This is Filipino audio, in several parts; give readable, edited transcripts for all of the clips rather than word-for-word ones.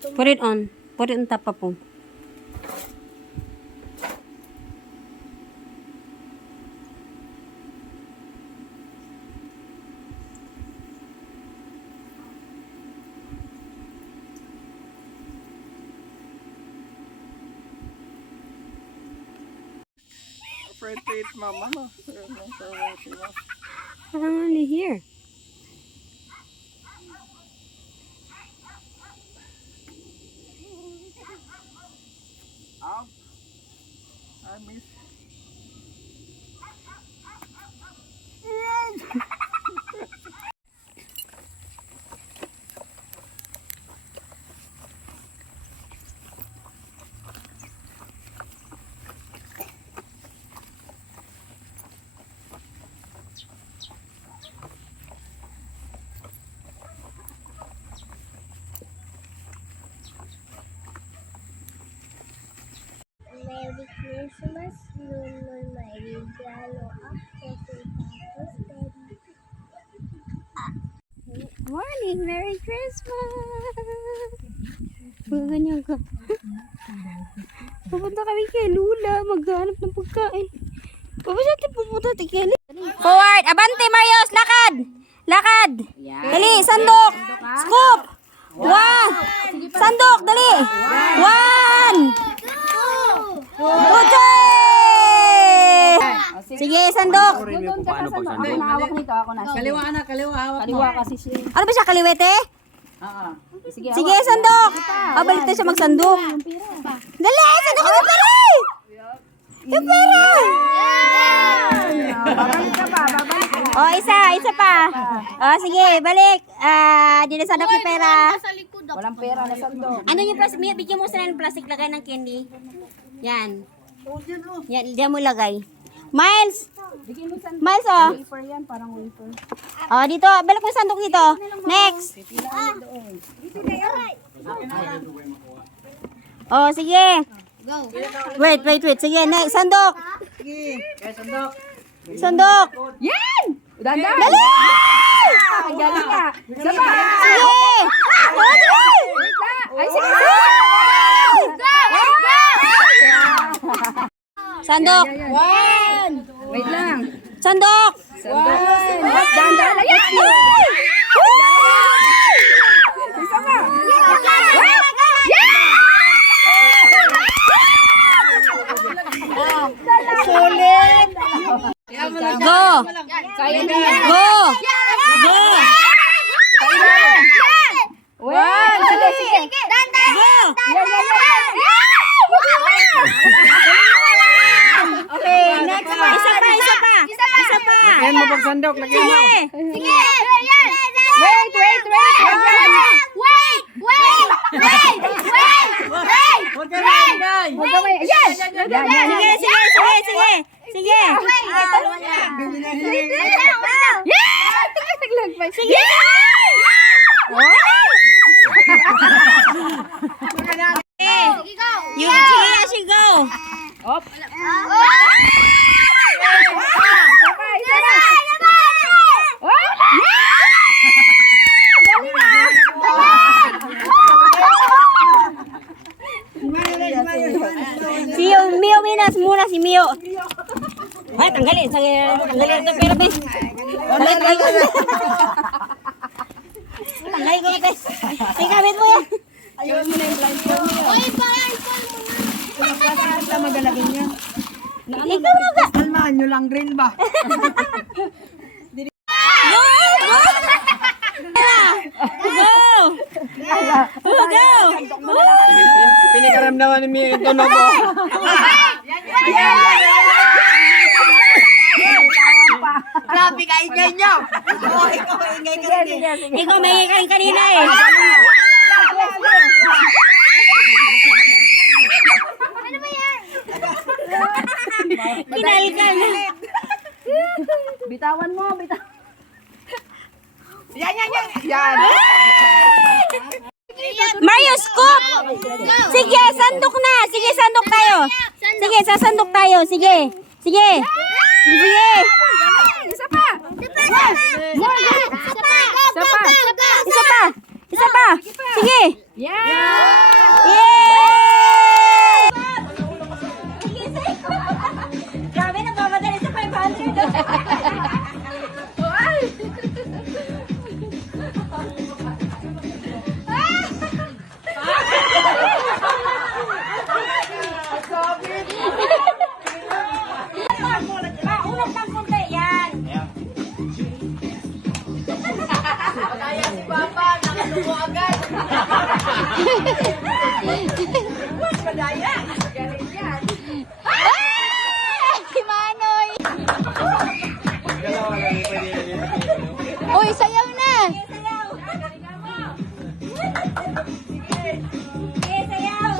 Put it on. Put it on top, Papu. Afraid to eat, Mama. No? Only here. Up. I miss. Merry Christmas, Lulul, may regalo ako sa Tapos Daddy. Morning! Merry Christmas! Ganyan ka. Pupunta kami kay Lula. Maghanap ng pagkain. Papa siya pupunta kay Kelly. Forward! Abante, Marios! Lakad! Lakad! Dali! Sandok! Scoop! One! Sandok! Dali! One! Good job! Sige, sandok! Kaliwa na, kaliwa. Hawak mo. Ano ba siya, kaliwete? Sige, sandok! Balik tayo siya magsandok. Dali! Sandok ka ng pera! Yung pera! O, isa pa. O, sige, balik. Di na sandok yung pera. Walang pera na sando. Ano yung plastic? Bigyan mo sila ng plastic, lagay ng candy. Yan. Yan, diyan mo lagay. Miles! Miles, oh. Wafer yan, parang wafer. Oh, dito. Balik mo yung sandok dito. Next. Oh, sige. Wait. Sige, next. Sandok. Sandok. Yan! Dandan! Dali! Galing ka. Saba! Sige! Oh, sige! Ay, sige! Sandok. One! Wait lang. Sandok. One! Dandan! Ayan! Isa pa! Sulit! Go. Kaya na! Go. Go. One! Sige! Go. Okay, next one. Isa pa. Lagyan mo pag sandok. Lagyan mo. Sige. Wait! Huwag ka na ingay. Huwag ka may... Yes! Sige. Sige. Sige. You go. Op! Si Mio Minas muna, si Mio. Ay, tanggalin ito, pero be. Tanggalin ko ito. Sige, gamit mo yan. Ayun mo na yung blind phone mo. Basta magalagin niya. Ikaw na ka. Kalmahan nyo lang rin ba? Go! Pinikaramdaman ni Mia yung tunog ko. Grabe ka, ingay nyo! Ikaw may kain kanina eh. Kinalkan. Bitawan mo, bitawan. Yan. Mario, scoop! Sige, sandok na. Sige, sandok tayo. Sige, sasandok tayo. Sige. Sige. Sige. Isa pa! Isa pa. Isa pa. Sige. Yay! Grabe, nagmamadali sa 500. Unang ng kunti, yan. Kaya si Papa, nakalubo agad. Mas madaya. Galing yan. Si Manoy! Uy, sayaw na! Sayaw! Sige, sayaw!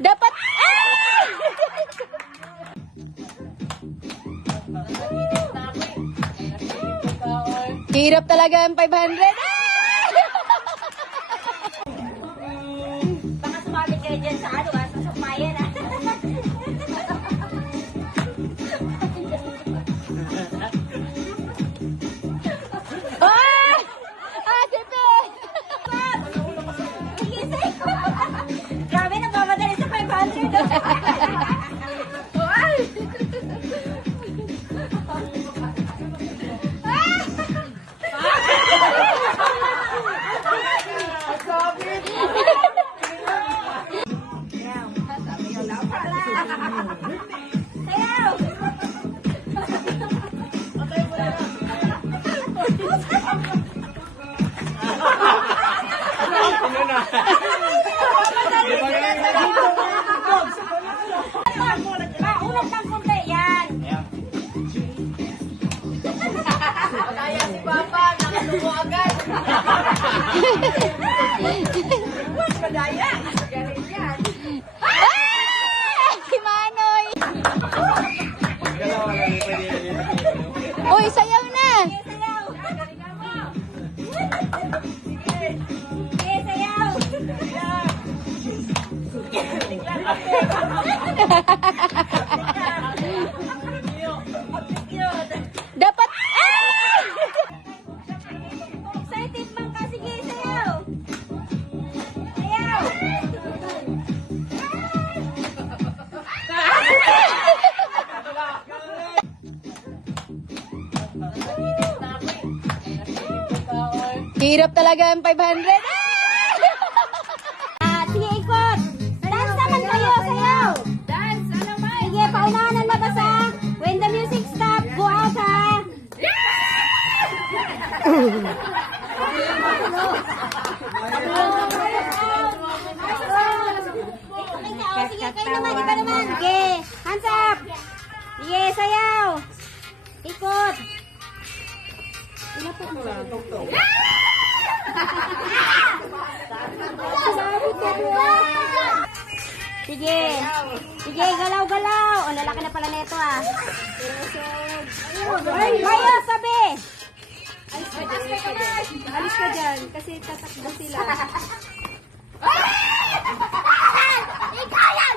Dapat... Hirap talaga ang 500. Baka sumabit kayo dyan sa ano, sa sumayan. Ah! Ah, sipe! Grabe, nagmamadali sa 500. Sayaw! Unang ng kunti, yan. Kaya si Papa, nakalubo agad. Mas madaya. Galing yan. Si Manoy! Uy, sayaw na! Sayaw! Sige, sayaw! Dapat... Ah! Excited man ka, sige, sayaw! Sayaw! Hirap talaga ang 500. Sige, ikot. Dance naman kayo, sayaw. Dance, ano ba? Sige, paunahan ng mata sa when the music stop, go out ha. Sige, kayo naman, iba naman. Sige, hands up. Sige, sayaw. Ikot. Ilapot mo. Sige. Sige, galaw-galaw. O, lalaki na pala nito ah. Mayo, sabi. Alis ka dyan, kasi tatakbo sila. Ikaw yan!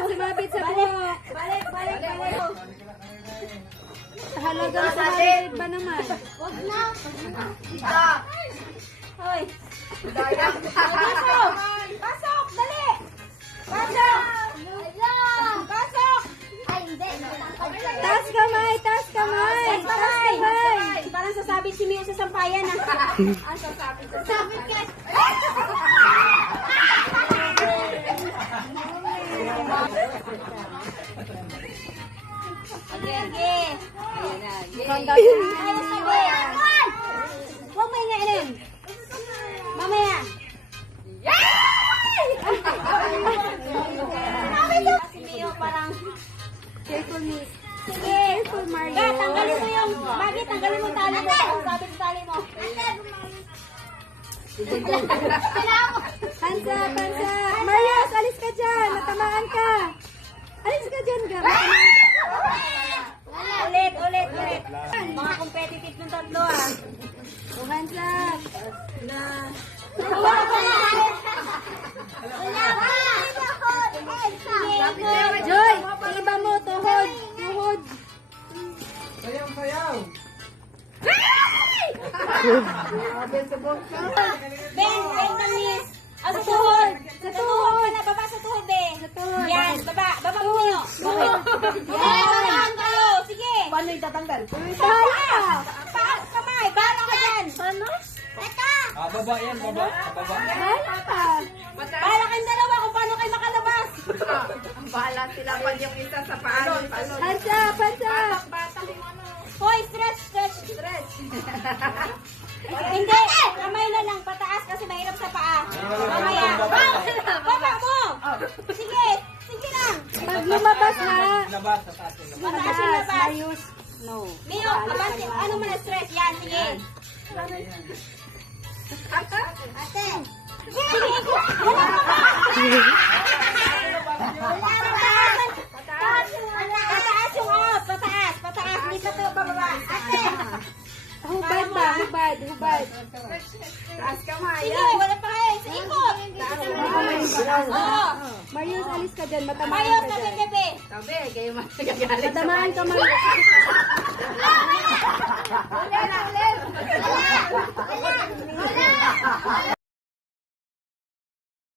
Sumabit sa buhok. Balik, balik, balik. Halagang sumabit ba naman? Huwag na. Hoy. Pasok! Pasok! Dali! Pasok! Pasok! Ay, hindi. Taas kamay, taas kamay. Taas kamay. Parang sasabit si Mio sa sampayan ah. Ang sasabit. Sasabit ka. Sige. Ayos na ba? Huwag mo ingainin. Mamaya. Si Mio parang... Careful, miss. Sige. Careful, Mario. Ga, tanggalin mo yung... Bakit? Tanggalin mo yung tali mo. Ang sabi sa tali mo. Hands up, hands up. Marius, alis ka dyan. Natamaan ka. Alis ka dyan, Gab. Ulit, ulit, ulit. Mga competitive ng tatlo ah. Oh, hands up. Wala pa na. Wala pa. Joy, iba mo, tuhod. Ben, kamis. Sa tuhod. Sa tuhod ka na. Baba sa tuhod, Ben. Sa tuhod. Yan, baba. Baba mo niyo. Yan, babaan kayo. Sige. Paano itatanggal? Bahala. Paas kamay. Bahala ka dyan. Baba yan, baba. Baba. Bahala ka. Bahala kayong dalawa kung paano kayo makalabas. Bahala sila pag yung isa sa paano. Pansa, pansa. Hoy, stretch. Hindi, kamay na lang. Pataas kasi mahirap sa paa. Mamaya. Baba mo. Sige. Sige lang. Pag lumabas na. Labas sa taas. Pataas yung labas. Ayos. No. Mio, abante, ano mo na stress? Yan, sige. Ate. Pataas yung off. Pataas. Hindi pa ito pababa. Ate. Hubad ba? Hubad. Taas kamay. Sige, wala pa kayo. Sa ikot. Oo. Marius, alis ka dyan. Matamaan Mayos ka na dyan. bebe. Sabi, kayo magagalit. Matamaan ka, Marius. Wala.